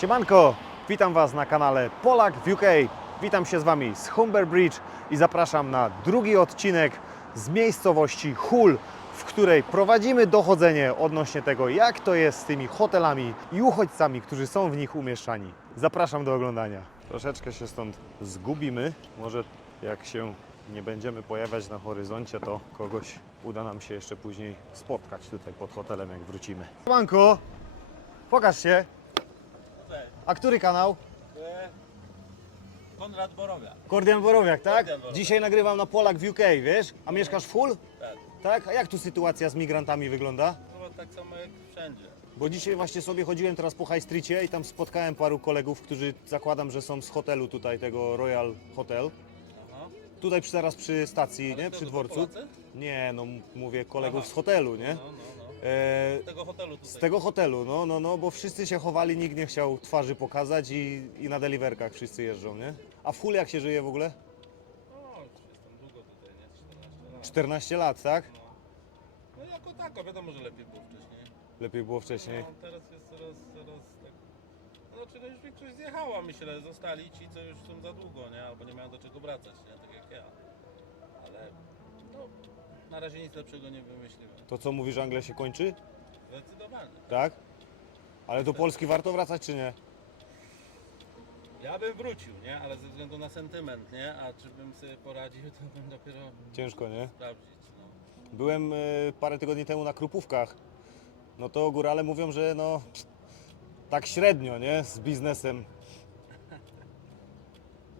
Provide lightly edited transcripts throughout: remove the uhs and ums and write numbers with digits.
Siemanko, witam Was na kanale Polak w UK. Witam się z Wami z Humber Bridge i zapraszam na drugi odcinek z miejscowości Hull, w której prowadzimy dochodzenie odnośnie tego, jak to jest z tymi hotelami i uchodźcami, którzy są w nich umieszczani. Zapraszam do oglądania. Troszeczkę się stąd zgubimy. Może jak się nie będziemy pojawiać na horyzoncie, to kogoś uda nam się jeszcze później spotkać tutaj pod hotelem, jak wrócimy. Siemanko, pokaż się. A który kanał? Konrad Borowiak. Kordian Borowiak, tak? Kordian Borowiak. Dzisiaj nagrywam na Polak w UK, wiesz? A mieszkasz w Hull? Tak. Tak? A jak tu sytuacja z migrantami wygląda? No tak samo jak wszędzie. Bo dzisiaj właśnie sobie chodziłem teraz po High Streetie i tam spotkałem paru kolegów, którzy zakładam, że są z hotelu tutaj, tego Royal Hotel. Aha. Tutaj zaraz przy stacji, Ale nie? to Przy to dworcu. Polacy? Nie, no mówię kolegów Aha. z hotelu, nie? No. E, Z tego hotelu tutaj. z tego hotelu, no, bo wszyscy się chowali, nikt nie chciał twarzy pokazać i na deliverkach wszyscy jeżdżą, nie? A w Hull jak się żyje w ogóle? O, już jestem długo tutaj, nie? 14 lat. 14 lat, tak? No jako tako, wiadomo, że lepiej było wcześniej. Lepiej było wcześniej. No, teraz jest coraz tak... No, znaczy, no już większość zjechała, myślę, zostali ci, co już są za długo, nie? Albo nie mają do czego wracać, nie? Tak jak ja. Ale, no, na razie nic lepszego nie wymyśliłem. To co mówisz, Anglia się kończy? Zdecydowanie. Tak? Ale do Polski warto wracać czy nie? Ja bym wrócił, nie? Ale ze względu na sentyment, nie? A czy bym sobie poradził, to bym dopiero Ciężko, nie? sprawdzić. No. Byłem parę tygodni temu na Krupówkach. No to górale mówią, że no tak średnio, nie? Z biznesem.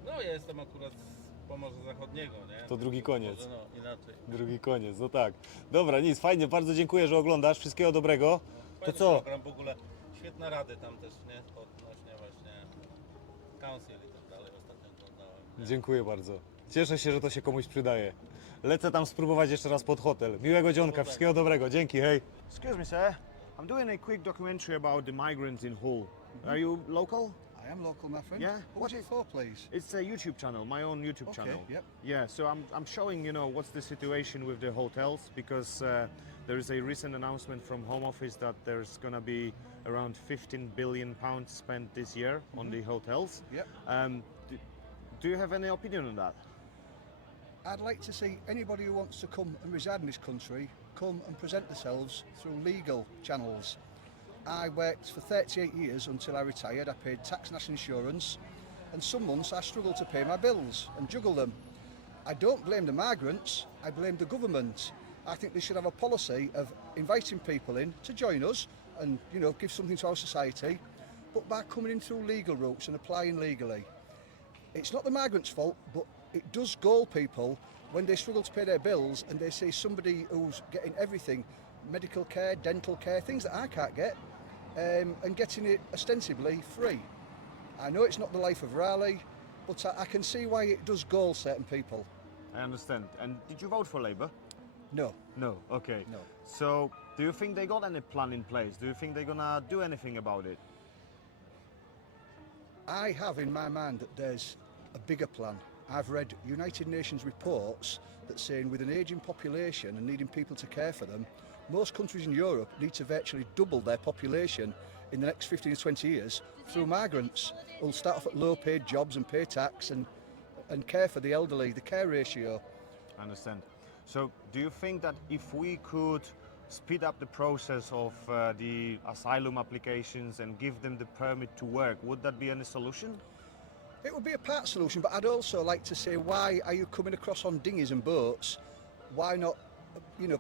No ja jestem akurat z Pomorza Zachodniego, nie? To drugi koniec. Może, no inaczej. Drugi koniec, no tak. Dobra, nic, fajnie, bardzo dziękuję, że oglądasz. Wszystkiego dobrego. Fajny co? program w ogóle, świetne rady tam też, nie? Odnośnie właśnie council i tak dalej, ostatnio oglądałem. Nie? Dziękuję bardzo. Cieszę się, że to się komuś przydaje. Lecę tam spróbować jeszcze raz pod hotel. Miłego dzionka, wszystkiego dobrego. Dzięki, hej. Excuse me, sir. I'm doing a quick documentary about the migrants in Hull. Are you local? I am local, my friend. Yeah? What's it for, please? It's a YouTube channel, my own YouTube Okay, channel. yep. Yeah, so I'm showing, what's the situation with the hotels because there is a recent announcement from Home Office that there's going to be around 15 billion pounds spent this year on the hotels. Yep. Do you have any opinion on that? I'd like to see anybody who wants to come and reside in this country come and present themselves through legal channels. I worked for 38 years until I retired. I paid tax, national insurance, and some months I struggled to pay my bills and juggle them. I don't blame the migrants, I blame the government. I think they should have a policy of inviting people in to join us and, give something to our society, but by coming in through legal routes and applying legally. It's not the migrants' fault, but it does gall people when they struggle to pay their bills and they see somebody who's getting everything, medical care, dental care, things that I can't get, and getting it ostensibly free. I know it's not the life of Raleigh, but I can see why it does gall certain people. I understand. And did you vote for Labour? No. No, okay. No. So, do you think they got any plan in place? Do you think they're gonna do anything about it? I have in my mind that there's a bigger plan. I've read United Nations reports that saying with an ageing population and needing people to care for them, most countries in Europe need to virtually double their population in the next 15 to 20 years through migrants who'll start off at low paid jobs and pay tax and care for the elderly, the care ratio. I understand. So, do you think that if we could speed up the process of the asylum applications and give them the permit to work, would that be any solution? It would be a part solution, but I'd also like to say, why are you coming across on dinghies and boats? Why not,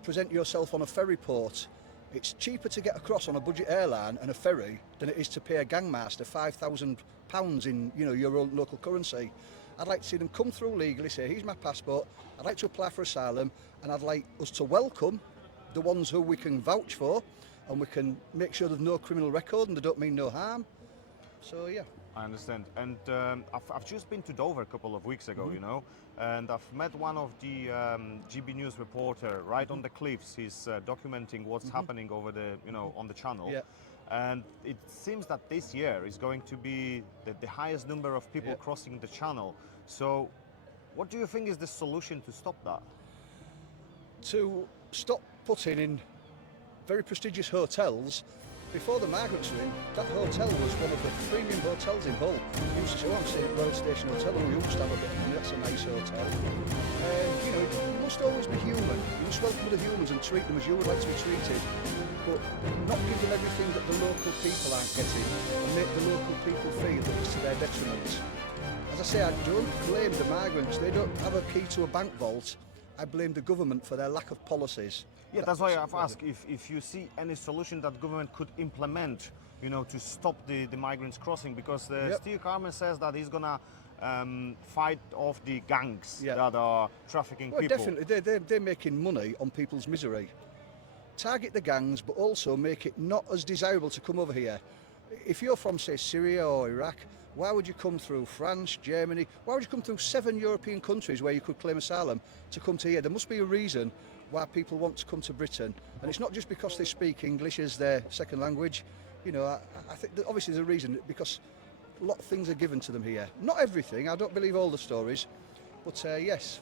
present yourself on a ferry port? It's cheaper to get across on a budget airline and a ferry than it is to pay a gangmaster £5,000 in, your own local currency. I'd like to see them come through legally, say, here's my passport, I'd like to apply for asylum, and I'd like us to welcome the ones who we can vouch for, and we can make sure there's no criminal record and they don't mean no harm. So, yeah. I understand. And I've just been to Dover a couple of weeks ago, and I've met one of the GB News reporter right on the cliffs. He's documenting what's happening over the, on the channel. Yeah. And it seems that this year is going to be the highest number of people crossing the channel. So, what do you think is the solution to stop that? To stop putting in very prestigious hotels. Before the migrants were in, that hotel was one of the premium hotels in Hull. We used to say, oh, I'm staying at Royal Station Hotel, and we must have a bit of money, that's a nice hotel. You know, you must always be human. You must welcome other humans and treat them as you would like to be treated. But not give them everything that the local people aren't getting and make the local people feel that it's to their detriment. As I say, I don't blame the migrants. They don't have a key to a bank vault. I blame the government for their lack of policies. Yeah, that's why I've asked if you see any solution that government could implement, you know, to stop the migrants crossing, because Steve Carmen says that he's gonna fight off the gangs that are trafficking people. Definitely, they're making money on people's misery. Target the gangs, but also make it not as desirable to come over here. If you're from, say, Syria or Iraq, why would you come through France, Germany? Why would you come through 7 European countries where you could claim asylum to come to here? There must be a reason why people want to come to Britain, and it's not just because they speak English as their second language. You know, I think that obviously there's a reason, because a lot of things are given to them here. Not everything, I don't believe all the stories, but yes.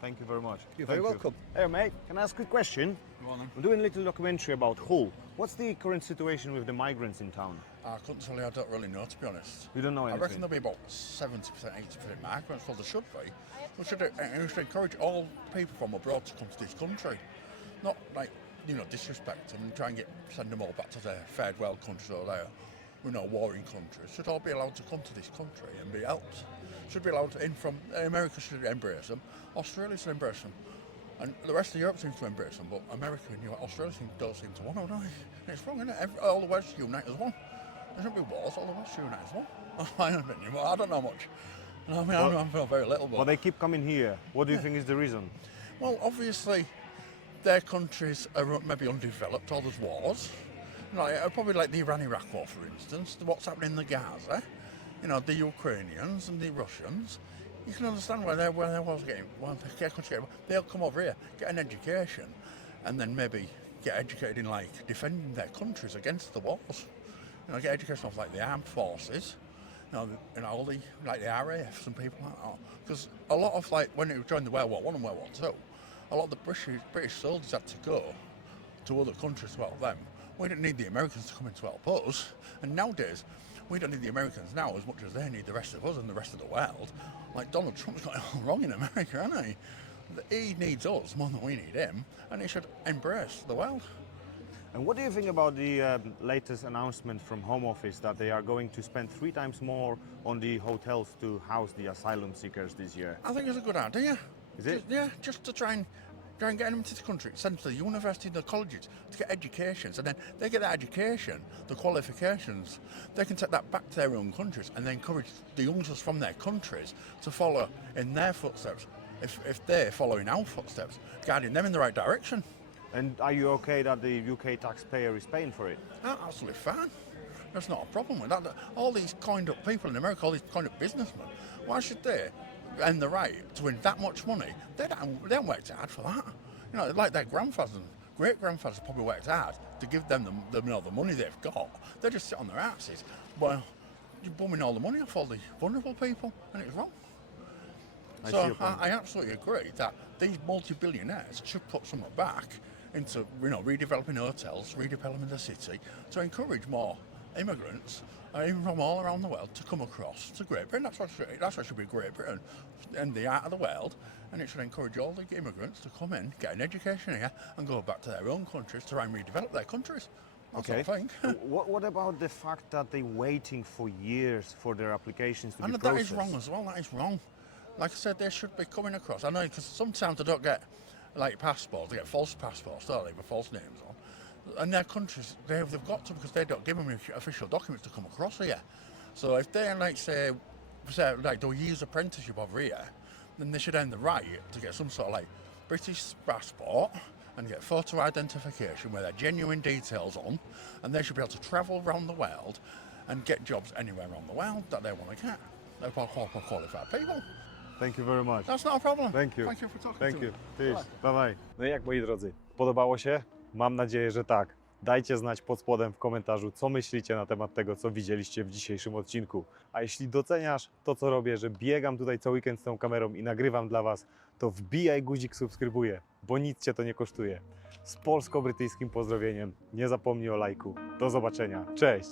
Thank you very much. You're very welcome. Hey mate, can I ask a quick question? Go on then. I'm doing a little documentary about Hull. What's the current situation with the migrants in town? I couldn't tell you, I don't really know, to be honest. You don't know I anything? reckon there'll be about 70%, 80% migrants, well there should be. We should encourage all people from abroad to come to this country. Not like, you know, disrespect them and try and send them all back to their third world countries or their, you know, warring countries. Should all be allowed to come to this country and be helped. Should be allowed in from, America should embrace them, Australia should embrace them. And the rest of Europe seems to embrace them, but America and Australia don't seem to want to, do they? It's wrong, isn't it? All the West unite as one. There shouldn't be wars, all the West unite as one. That's my opinion, but I don't know much. I mean, I know very little. But they keep coming here. What do you think is the reason? Well, obviously, their countries are maybe undeveloped, or there's wars. You know, probably like the Iran-Iraq war, for instance, what's happening in the Gaza, you know, the Ukrainians and the Russians. You can understand why their wars getting, they'll come over here, get an education, and then maybe get educated in like defending their countries against the wars. You know, get education of like the armed forces, you know all the like the RAFs and people like that. Because a lot of like when it joined the World War I and World War II, a lot of the British soldiers had to go to other countries to help them. We didn't need the Americans to come in to help us, and nowadays we don't need the Americans now as much as they need the rest of us and the rest of the world. Like Donald Trump's got it all wrong in America, hasn't he? He needs us more than we need him, and he should embrace the world. And what do you think about the latest announcement from Home Office that they are going to spend 3 times more on the hotels to house the asylum seekers this year? I think it's a good idea. Is it? Just to try and get them into the country, send them to the university and the colleges to get educations, and then they get that education, the qualifications, they can take that back to their own countries and then encourage the youngsters from their countries to follow in their footsteps, if they're following our footsteps, guiding them in the right direction. And are you okay that the UK taxpayer is paying for it? Absolutely fine. There's not a problem with that. All these coined-up people in America, all these coined-up businessmen, why should they earn the right to win that much money? They don't work hard for that. You know, like their grandfathers and great-grandfathers probably worked hard to give them the money they've got. They just sit on their asses. Well, you're bumming all the money off all the vulnerable people, and it's wrong. So I absolutely agree that these multi-billionaires should put some back into, you know, redeveloping hotels, redeveloping the city to encourage more immigrants, even from all around the world, to come across to Great Britain. That's what should be Great Britain and the art of the world, and it should encourage all the immigrants to come in, get an education here, and go back to their own countries to try and redevelop their countries. That's what I think. What about the fact that they're waiting for years for their applications to be processed? And that is wrong as well. That is wrong. Like I said, they should be coming across. I know, because sometimes they don't get like passports, they get false passports, don't they, with false names on. And their countries, they've got to, because they don't give them official documents to come across here. So if they, like, say like do a year's apprenticeship over here, then they should earn the right to get some sort of like British passport and get photo identification with their genuine details on, and they should be able to travel around the world and get jobs anywhere around the world that they want to get. They're qualified people. Thank you very much. That's not a problem. Thank you. Thank you for talking Thank to you. me. Peace. Bye bye. No i jak, moi drodzy, podobało się? Mam nadzieję, że tak. Dajcie znać pod spodem w komentarzu, co myślicie na temat tego, co widzieliście w dzisiejszym odcinku. A jeśli doceniasz to, co robię, że biegam tutaj co weekend z tą kamerą i nagrywam dla Was, to wbijaj guzik subskrybuję, bo nic Cię to nie kosztuje. Z polsko-brytyjskim pozdrowieniem. Nie zapomnij o lajku. Do zobaczenia. Cześć!